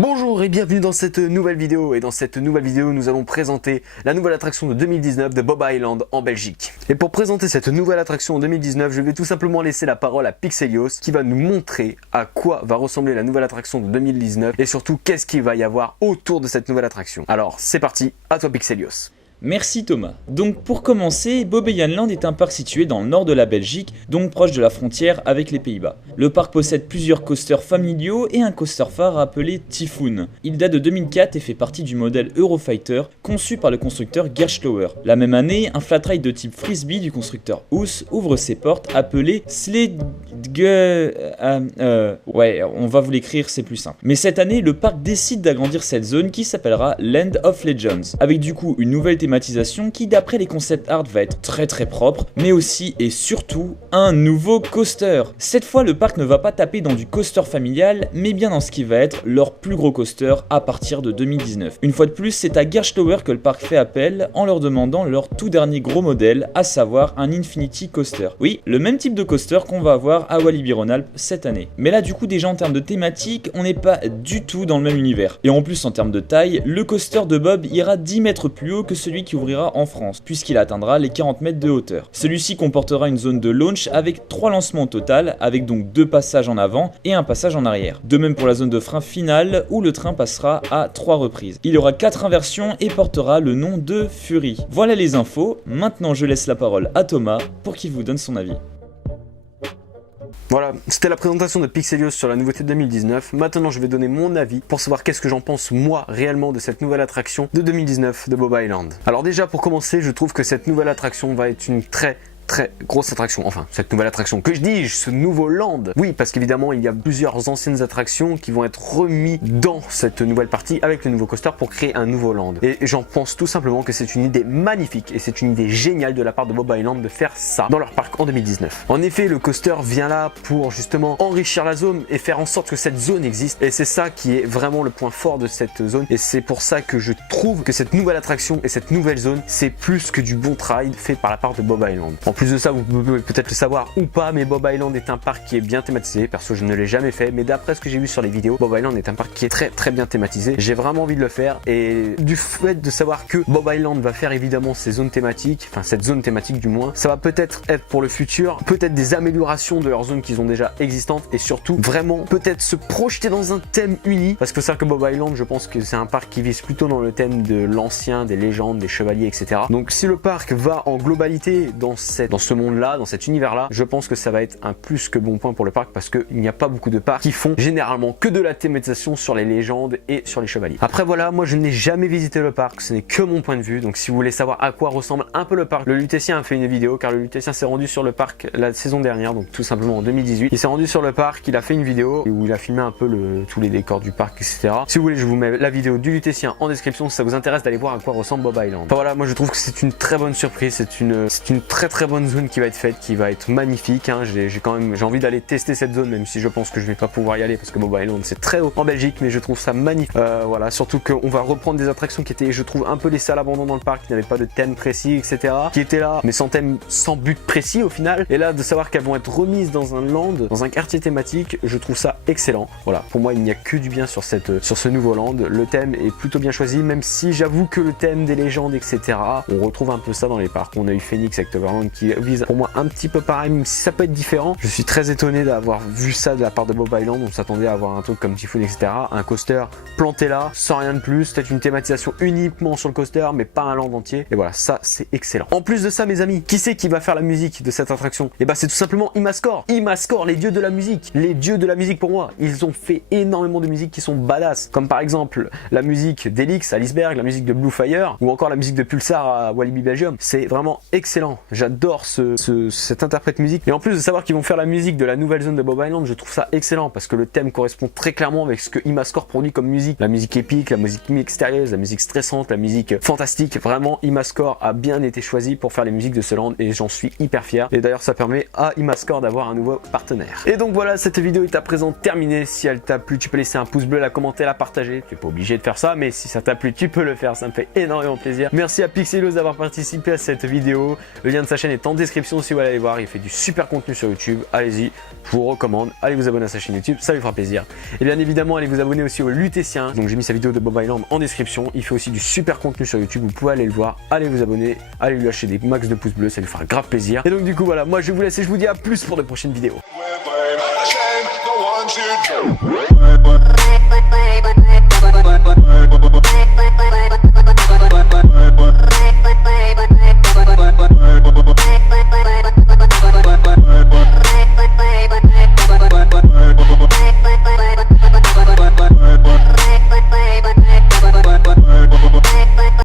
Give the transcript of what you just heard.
Bonjour et bienvenue dans cette nouvelle vidéo. Et dans cette nouvelle vidéo, nous allons présenter la nouvelle attraction de 2019 de Bob Island en Belgique. Et pour présenter cette nouvelle attraction en 2019, je vais tout simplement laisser la parole à Pixelios qui va nous montrer à quoi va ressembler la nouvelle attraction de 2019 et surtout qu'est-ce qu'il va y avoir autour de cette nouvelle attraction. Alors c'est parti, à toi Pixelios. Merci Thomas. Donc pour commencer, Bob Island est un parc situé dans le nord de la Belgique, donc proche de la frontière avec les Pays-Bas. Le parc possède plusieurs coasters familiaux et un coaster phare appelé Typhoon. Il date de 2004 et fait partie du modèle Eurofighter conçu par le constructeur Gerstlauer. La même année, un flat ride de type Frisbee du constructeur Hoos ouvre ses portes appelé ouais, on va vous l'écrire, c'est plus simple. Mais cette année, le parc décide d'agrandir cette zone qui s'appellera Land of Legends, avec du coup une nouvelle thématisation qui d'après les concept art va être très propre, mais aussi et surtout un nouveau coaster. Cette fois le parc ne va pas taper dans du coaster familial, mais bien dans ce qui va être leur plus gros coaster à partir de 2019. Une fois de plus, c'est à Gerstlauer que le parc fait appel en leur demandant leur tout dernier gros modèle, à savoir un Infinity Coaster. Oui, le même type de coaster qu'on va avoir à Walibi Rhône-Alpes cette année. Mais là du coup déjà en termes de thématique, on n'est pas du tout dans le même univers. Et en plus en termes de taille, le coaster de Bob ira 10 mètres plus haut que celui qui ouvrira en France, puisqu'il atteindra les 40 mètres de hauteur. Celui-ci comportera une zone de launch avec 3 lancements au total, avec donc 2 passages en avant et un passage en arrière. De même pour la zone de frein finale, où le train passera à 3 reprises. Il y aura 4 inversions et portera le nom de Fury. Voilà les infos, maintenant je laisse la parole à Thomas pour qu'il vous donne son avis. Voilà, c'était la présentation de Pixelios sur la nouveauté de 2019. Maintenant, je vais donner mon avis pour savoir qu'est-ce que j'en pense moi réellement de cette nouvelle attraction de 2019 de Bob Island. Alors déjà, pour commencer, je trouve que cette nouvelle attraction va être une très grosse attraction, enfin cette nouvelle attraction, que je dis, ce nouveau land. Oui, parce qu'évidemment il y a plusieurs anciennes attractions qui vont être remis dans cette nouvelle partie avec le nouveau coaster pour créer un nouveau land. Et j'en pense tout simplement que c'est une idée magnifique et c'est une idée géniale de la part de Bob Island de faire ça dans leur parc en 2019. En effet, le coaster vient là pour justement enrichir la zone et faire en sorte que cette zone existe, et c'est ça qui est vraiment le point fort de cette zone, et c'est pour ça que je trouve que cette nouvelle attraction et cette nouvelle zone, c'est plus que du bon travail fait par la part de Bob Island. En plus de ça, vous pouvez peut-être le savoir ou pas, mais Bob Island est un parc qui est bien thématisé. Perso, je ne l'ai jamais fait, mais d'après ce que j'ai vu sur les vidéos, Bob Island est un parc qui est très bien thématisé. J'ai vraiment envie de le faire, et du fait de savoir que Bob Island va faire évidemment ces zones thématiques, enfin cette zone thématique du moins, ça va peut-être être pour le futur, peut-être des améliorations de leurs zones qu'ils ont déjà existantes, et surtout vraiment peut-être se projeter dans un thème uni, parce que c'est que Bob Island, je pense que c'est un parc qui vise plutôt dans le thème de l'ancien, des légendes, des chevaliers, etc. Donc si le parc va en globalité dans ce monde-là, dans cet univers-là, je pense que ça va être un plus que bon point pour le parc, parce qu'il n'y a pas beaucoup de parcs qui font généralement que de la thématisation sur les légendes et sur les chevaliers. Après voilà, moi je n'ai jamais visité le parc, ce n'est que mon point de vue, donc si vous voulez savoir à quoi ressemble un peu le parc, le Lutétien a fait une vidéo, car le Lutétien s'est rendu sur le parc la saison dernière, donc tout simplement en 2018. Il s'est rendu sur le parc, il a fait une vidéo où il a filmé un peu tous les décors du parc, etc. Si vous voulez, je vous mets la vidéo du Lutétien en description si ça vous intéresse d'aller voir à quoi ressemble Bob Island. Enfin voilà, moi je trouve que c'est une très bonne surprise, c'est une très bonne zone qui va être faite, qui va être magnifique, hein. J'ai envie d'aller tester cette zone, même si je pense que je vais pas pouvoir y aller parce que Bob Island c'est très haut en Belgique, mais je trouve ça magnifique. Voilà, surtout qu'on va reprendre des attractions qui étaient, je trouve, un peu laissées à l'abandon dans le parc, qui n'avaient pas de thème précis, etc. Qui étaient là, mais sans thème, sans but précis au final. Et là, de savoir qu'elles vont être remises dans un land, dans un quartier thématique, je trouve ça excellent. Voilà, pour moi il n'y a que du bien sur ce nouveau land. Le thème est plutôt bien choisi, même si j'avoue que le thème des légendes, etc. on retrouve un peu ça dans les parcs. On a eu Phoenix avec Toverland qui vise pour moi un petit peu pareil, même si ça peut être différent. Je suis très étonné d'avoir vu ça de la part de Bob Island. On s'attendait à avoir un truc comme Typhoon, etc. Un coaster planté là, sans rien de plus, peut-être une thématisation uniquement sur le coaster, mais pas un land entier. Et voilà, ça c'est excellent. En plus de ça, mes amis, qui c'est qui va faire la musique de cette attraction? Et bah c'est tout simplement Imascore. Imascore, les dieux de la musique. Les dieux de la musique pour moi. Ils ont fait énormément de musiques qui sont badass, comme par exemple la musique d'Helix à Liseberg, la musique de Blue Fire, ou encore la musique de Pulsar à Walibi Belgium. C'est vraiment excellent. J'adore cet interprète musique, et en plus de savoir qu'ils vont faire la musique de la nouvelle zone de Bob Island, je trouve ça excellent parce que le thème correspond très clairement avec ce que Imascore produit comme musique. La musique épique, la musique mystérieuse, la musique stressante, la musique fantastique. Vraiment, Imascore a bien été choisi pour faire les musiques de ce land, et j'en suis hyper fier. Et d'ailleurs ça permet à Imascore d'avoir un nouveau partenaire. Et donc voilà, cette vidéo est à présent terminée. Si elle t'a plu, tu peux laisser un pouce bleu, la commenter, la partager. Tu n'es pas obligé de faire ça, mais si ça t'a plu, tu peux le faire, ça me fait énormément plaisir. Merci à Pixelios d'avoir participé à cette vidéo. Le lien de sa chaîne est est en description si vous voulez aller voir. Il fait du super contenu sur YouTube. Allez-y, je vous recommande. Allez vous abonner à sa chaîne YouTube, ça lui fera plaisir. Et bien évidemment, allez vous abonner aussi au Lutétien. Donc j'ai mis sa vidéo de Bob Island en description. Il fait aussi du super contenu sur YouTube. Vous pouvez aller le voir. Allez vous abonner. Allez lui lâcher des max de pouces bleus. Ça lui fera grave plaisir. Et donc du coup voilà, moi je vous laisse et je vous dis à plus pour de prochaines vidéos.